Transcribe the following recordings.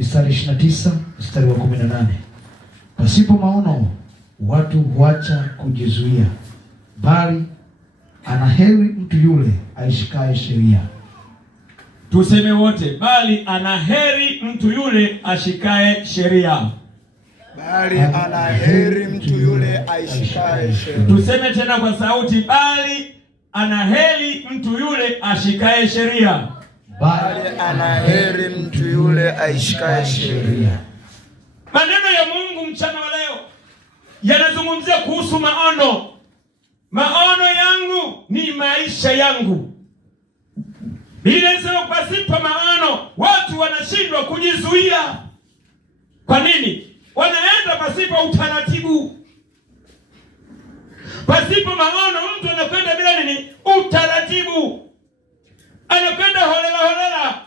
mstari 29 mstari wa 18. Pasipo maono watu huacha kujizuia, bali anaheri mtu yule aishikaye sheria. Tuseme wote, bali anaheri mtu yule ashikaye sheria. Bali anaheri mtu yule aishikaye sheria. Tuseme tena kwa sauti, bali anaheri mtu yule ashikaye sheria. Bali anaheri mtu yule aishikaye sheria. Maneno ya Mungu mchana wa leo yanazungumzia kuhusu maono. Maono yangu ni maisha yangu. Biblia inasema pasipo maono watu wanashindwa kujizuia. Kwa nini? Wanaenda pasipo utaratibu. Pasipo maono mtu anakwenda bila nini? Utaratibu. Anakwenda holela holela.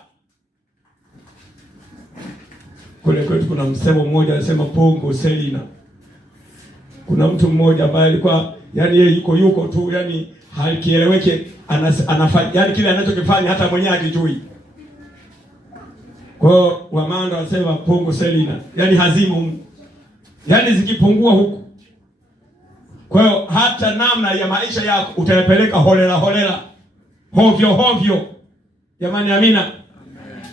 Kule kwetu kuna msemo mmoja anasema pongo selina. Kuna mtu mmoja ambaye alikuwa yeye yuko tu, hakieleweke anafanya kile anachokifanya hata mwenyewe hakijui. Kwa hiyo Wamanda wanasema pongo selina, hazimu, zikipungua huku. Kwa hiyo hata namna ya maisha yako utayapeleka holela holela, hovyo hovyo. Jamani, amina.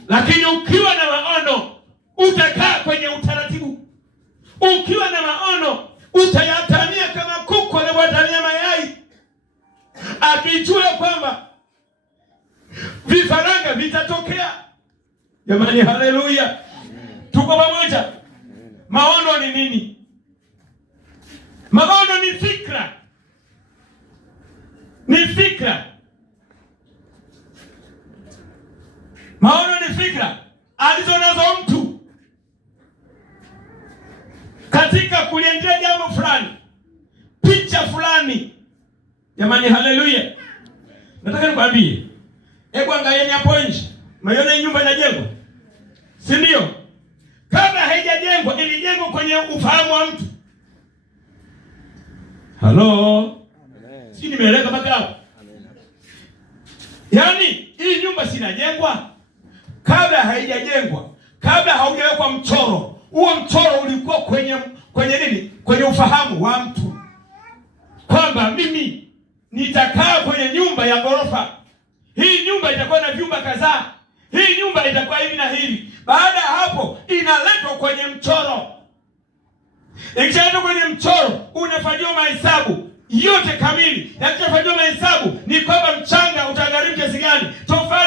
Lakini ukiwa na maono utakaa kwenye utaratibu. Ukiwa na maono utayatamia kama kuku anavyotamia mayai, akijua kwamba vifaranga vitatokea. Jamani, haleluya, tuko pamoja. Maono ni nini? Maono ni fikra. Ni fikra. Maono ni fikra alizonazo mtu katika kuliendea jambo fulani, picha fulani. Jamani, haleluya. Nataka nikwambie, hebu angalieni hapo nje. Maiona nyumba inajengwa, si ndio? Kabla haijajengwa ilijengwa kwenye ufahamu wa mtu. Halo? Si nimeeleka mpaka hapo? Hii nyumba sinajengwa kabla haijajengwa, kabla haujawekwa mchoro. Huo mchoro ulikuwa kwenye nini? Kwenye ufahamu wa mtu, kwamba mimi nitakaa kwenye nyumba ya ghorofa. Hii nyumba itakuwa na vyumba kadhaa. Hii nyumba itakuwa hivi na hivi. Baada ya hapo inaletwa kwenye mchoro. Ikishaletwa kwenye mchoro unafanyiwa mahesabu yote kamili. Yakishafanyiwa mahesabu ni kwamba mchanga utagharimu kiasi gani, tofali